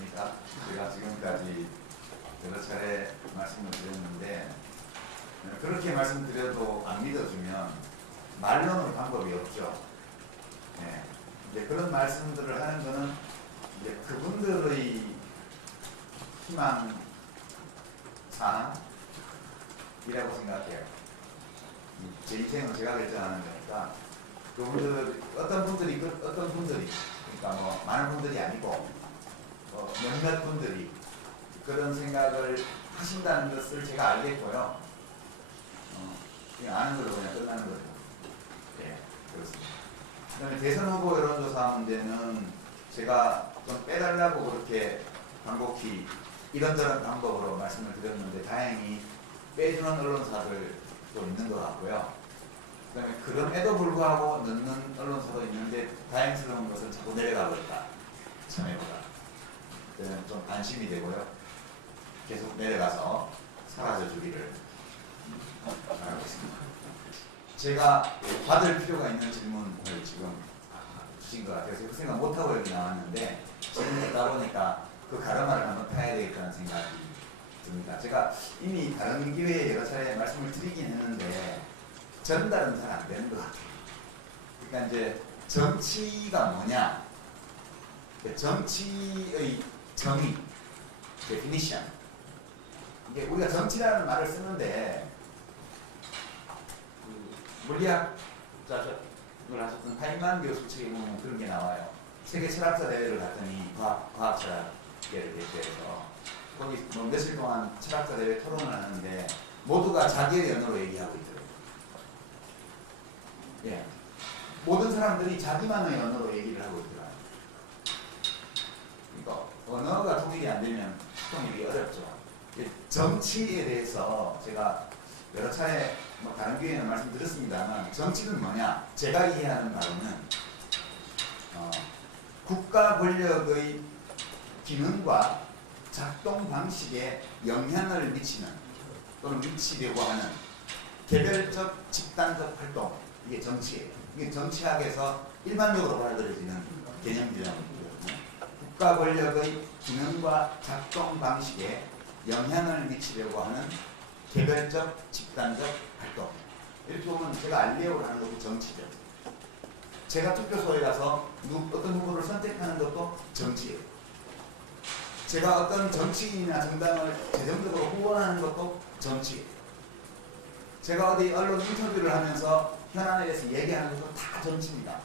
있습니까? 제가 지금까지 여러 차례 말씀을 드렸는데 그렇게 말씀드려도 안 믿어주면 말로는 방법이 없죠. 네. 이제 그런 말씀들을 하는 거는 이제 그분들의 희망 사항이라고 생각해요. 제 인생은 제가 결정하는 거니까 그분들 어떤 분들이 그러니까 뭐 많은 분들이 아니고 몇몇 분들이 그런 생각을 하신다는 것을 제가 알겠고요. 그냥 아는 걸로 그냥 끝나는 거죠. 네, 그렇습니다. 그다음에 대선 후보 여론조사 문제는 제가 좀 빼달라고 그렇게 간곡히 이런저런 방법으로 말씀을 드렸는데 다행히 빼주는 언론사들도 있는 것 같고요. 그다음에 그럼에도 불구하고 넣는 언론사도 있는데 다행스러운 것은 자꾸 내려가고 있다. 참여보다. 그때는 좀 안심이 되고요. 계속 내려가서 사라져 주기를 바라고 있습니다. 제가 받을 필요가 있는 질문을 지금 주신 것 같아서 그 생각 못하고 여기 나왔는데 질문을 듣다 보니까 그 가르마를 한번 타야 되겠다는 생각이 듭니다. 제가 이미 다른 기회에 여러 차례 말씀을 드리긴 했는데 전달은 잘 안 되는 것 같아요. 그러니까 이제 정치가 뭐냐, 정치의 정의, definition. 이게 우리가 정치라는 말을 쓰는데 물리학자를 하셨던 하이만 교수 책에 보면 그런 게 나와요. 세계 철학자 대회를 갔더니 과학자계를 대표해서 거기 뭐 며칠 동안 철학자 대회 토론을 하는데 모두가 자기의 언어로 얘기하고 있더라고요. 예, 모든 사람들이 자기만의 언어로 얘기를 하고 있더라고요. 그러니까 언어가 통일이 안 되면 통일이 어렵죠. 정치에 대해서 제가 여러 차례 뭐 다른 기회에는 말씀드렸습니다만 정치는 뭐냐? 제가 이해하는 바로는 국가 권력의 기능과 작동 방식에 영향을 미치는 또는 미치려고 하는 개별적 집단적 활동, 이게 정치예요. 이게 정치학에서 일반적으로 받아들여지는 개념이거든요. 국가 권력의 기능과 작동 방식에 영향을 미치려고 하는 개별적 집단적 활동. 이렇게 보면 제가 알리려고 하는 것도 정치죠. 제가 투표소에 가서 어떤 후보를 선택하는 것도 정치예요. 제가 어떤 정치인이나 정당을 재정적으로 후원하는 것도 정치예요. 제가 어디 언론 인터뷰를 하면서 현안에 대해서 얘기하는 것도 다 정치입니다.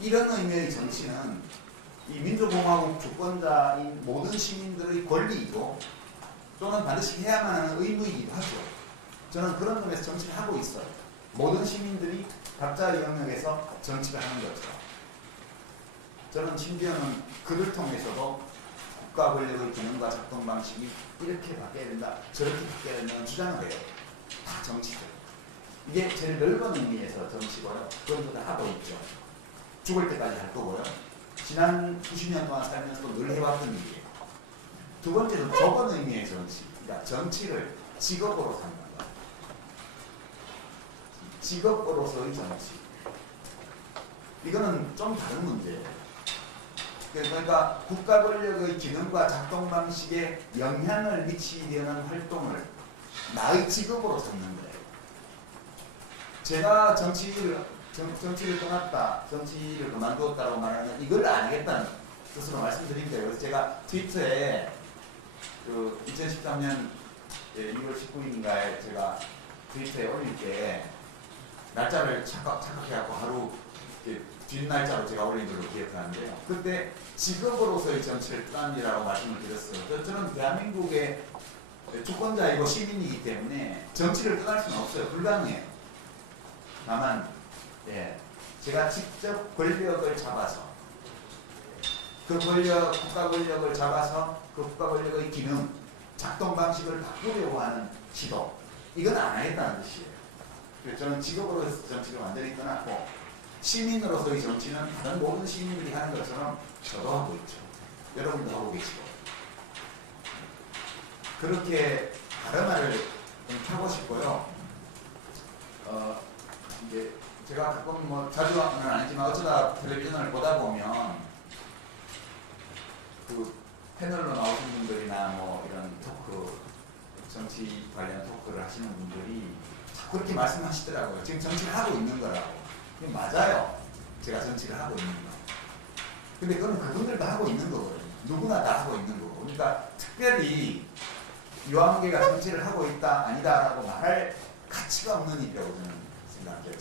이런 의미의 정치는 이 민주공화국 주권자인 모든 시민들의 권리이고 또는 반드시 해야만 하는 의무이기도 하죠. 저는 그런 점에서 정치를 하고 있어요. 모든 시민들이 각자의 영역에서 정치를 하는 거죠. 저는 심지어는 그를 통해서도 국가 권력의 기능과 작동 방식이 이렇게 바뀌어야 된다, 저렇게 바뀌어야 된다는 주장을 해요. 다 정치죠. 이게 제일 넓은 의미에서 정치고요. 그건 다 하고 있죠. 죽을 때까지 할 거고요. 지난 수십 년 동안 살면서 늘 해왔던 일이에요. 두 번째는 좁은 의미의 정치. 그러니까 정치를 직업으로 삼는 것. 직업으로서의 정치. 이거는 좀 다른 문제예요. 그러니까 국가 권력의 기능과 작동 방식에 영향을 미치려는 활동을 나의 직업으로 삼는 거예요. 제가 정치를 떠났다, 정치를 그만두었다고 말하면 이걸 아니겠다는 뜻으로 말씀드립니다. 그래서 제가 트위터에 2013년 6월 19일인가에 제가 트위터에 올릴 때 날짜를 착각해갖고 하루 뒷날짜로 제가 올린 걸로 기억하는데요. 그때 직업으로서의 정치를 떠납니다라고 말씀을 드렸어요. 저는 대한민국의 주권자이고 시민이기 때문에 정치를 떠날 수는 없어요. 불가능해요. 다만 제가 직접 권력을 잡아서 국가 권력을 잡아서 그 국가 권력의 기능, 작동 방식을 바꾸려고 하는 시도, 이건 안 하겠다는 뜻이에요. 그래서 저는 직업으로서 정치를 완전히 떠났고 시민으로서의 정치는 다른 모든 시민들이 하는 것처럼 저도 하고 있죠. 여러분도 하고 계시고. 그렇게 가르마를 좀 펴고 싶고요. 이제 제가 가끔 뭐 자주는 아니지만 어쩌다 텔레비전을 보다 보면 패널로 나오신 분들이나 뭐 이런 토크, 정치 관련 토크를 하시는 분들이 그렇게 말씀하시더라고요. 지금 정치를 하고 있는 거라고. 맞아요. 제가 정치를 하고 있는 거. 근데 그건 그분들도 하고 있는 거거든요. 누구나 다 하고 있는 거고. 그러니까 특별히 유한계가 정치를 하고 있다, 아니다라고 말할 가치가 없는 일이라고 저는 생각해요.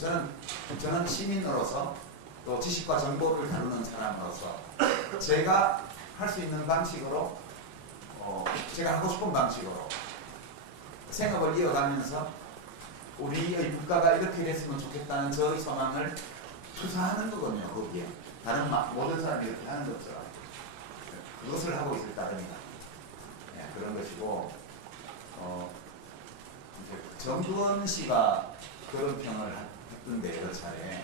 저는 시민으로서 또 지식과 정보를 다루는 사람으로서 제가 할 수 있는 방식으로 제가 하고 싶은 방식으로 생업을 이어가면서 우리의 국가가 이렇게 됐으면 좋겠다는 저의 소망을 투사하는 거거든요. 거기에 다른 모든 사람이 이렇게 하는 것처럼 그것을 하고 있을 따름이다. 네, 그런 것이고 정두원 씨가 그런 평을 했던데 여러 차례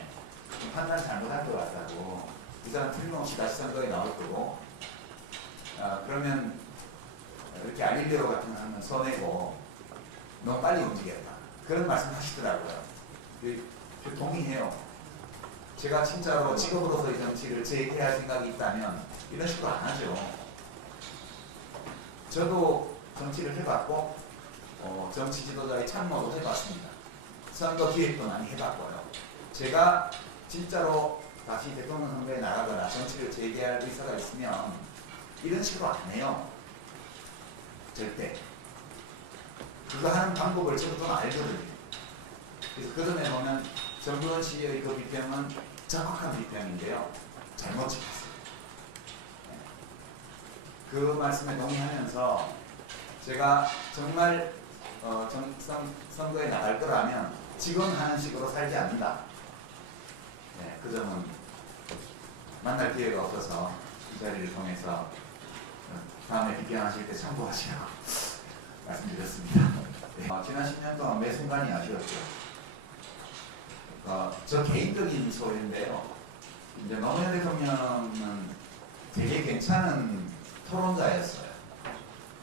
판단 잘못할 것 같다고. 이 사람 틀림없이 다시 선거에 나올 거고 그러면 이렇게 알릴레오 같은 거 하면 손해고 너무 빨리 움직였다. 그런 말씀 하시더라고요. 동의해요. 제가 진짜로 직업으로서의 정치를 재개할 생각이 있다면 이런 식으로 안 하죠. 저도 정치를 해봤고 정치 지도자의 참모도 해봤습니다. 선거 기획도 많이 해봤고요. 제가 진짜로 다시 대통령 선거에 나가거나 정치를 재개할 의사가 있으면 이런 식으로 안 해요. 절대. 그거 하는 방법을 저도 좀 알거든요. 그래서 그 점에 보면 정두원 씨의 그 비평은 정확한 비평인데요. 잘못 짚었어요. 그 말씀에 동의하면서 제가 정말 선거에 나갈 거라면 지금 하는 식으로 살지 않는다. 네, 그 점은 만날 기회가 없어서 이 자리를 통해서 다음에 비평하실 때 참고하시라고 말씀드렸습니다. 네. 지난 10년 동안 매 순간이 아쉬웠죠. 저 개인적인 소리인데요. 이제 노무현 대통령은 되게 괜찮은 토론자였어요.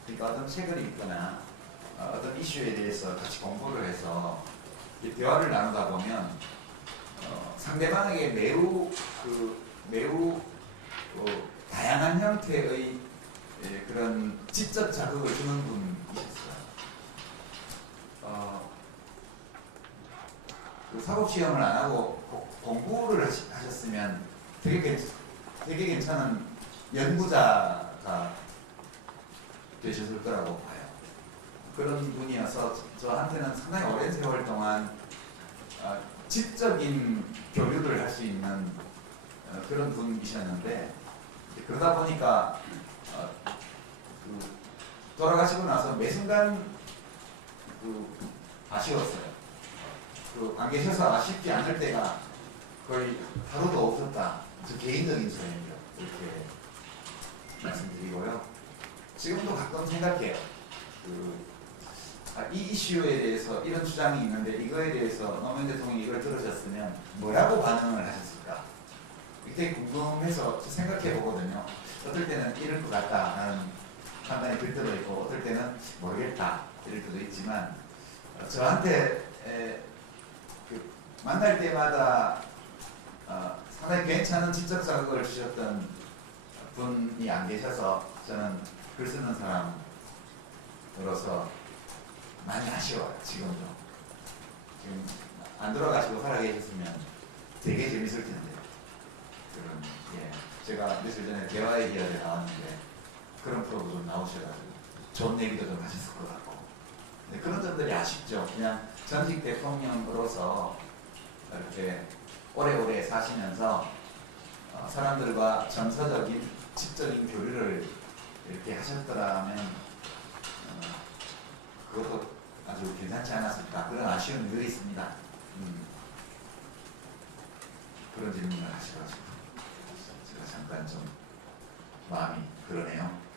그러니까 어떤 책을 읽거나 어떤 이슈에 대해서 같이 공부를 해서 대화를 나누다 보면 상대방에게 매우 다양한 형태의 그런 지적 자극을 주는 분이셨어요. 그 사법 시험을 안 하고 공부를 하셨으면 되게 괜찮은 연구자가 되셨을 거라고 봐요. 그런 분이어서 저한테는 상당히 오랜 세월 동안 지적인 교류를 할 수 있는 그런 분이셨는데 그러다 보니까 돌아가시고 나서 매 순간 아쉬웠어요. 안 계셔서 아쉽지 않을 때가 거의 하루도 없었다. 저 개인적인 소견이죠. 이렇게 말씀드리고요. 지금도 가끔 생각해요. 이 이슈에 대해서 이런 주장이 있는데 이거에 대해서 노무현 대통령이 이걸 들으셨으면 뭐라고 반응을 하셨을까? 되게 궁금해서 생각해 보거든요. 어떨 때는 이럴 것 같다 하는 판단이 들 때도 있고 어떨 때는 모르겠다 이럴 때도 있지만 저한테 만날 때마다 상당히 괜찮은 지적 자극을 주셨던 분이 안 계셔서 저는 글 쓰는 사람으로서 많이 아쉬워요. 지금 안 돌아가시고 살아계셨으면 되게 재밌을 텐데 제가 며칠 전에 대화의 기회에 나왔는데 그런 프로도 좀 나오셔가지고 좋은 얘기도 좀 하셨을 것 같고 그런 점들이 아쉽죠. 그냥 전직 대통령으로서 이렇게 오래오래 사시면서 사람들과 정서적인, 지적인 교류를 이렇게 하셨더라면 그것도 아주 괜찮지 않았을까 그런 아쉬움이 늘 있습니다. 그런 질문을 하셔가지고 제가 잠깐 좀 마음이 그러네요.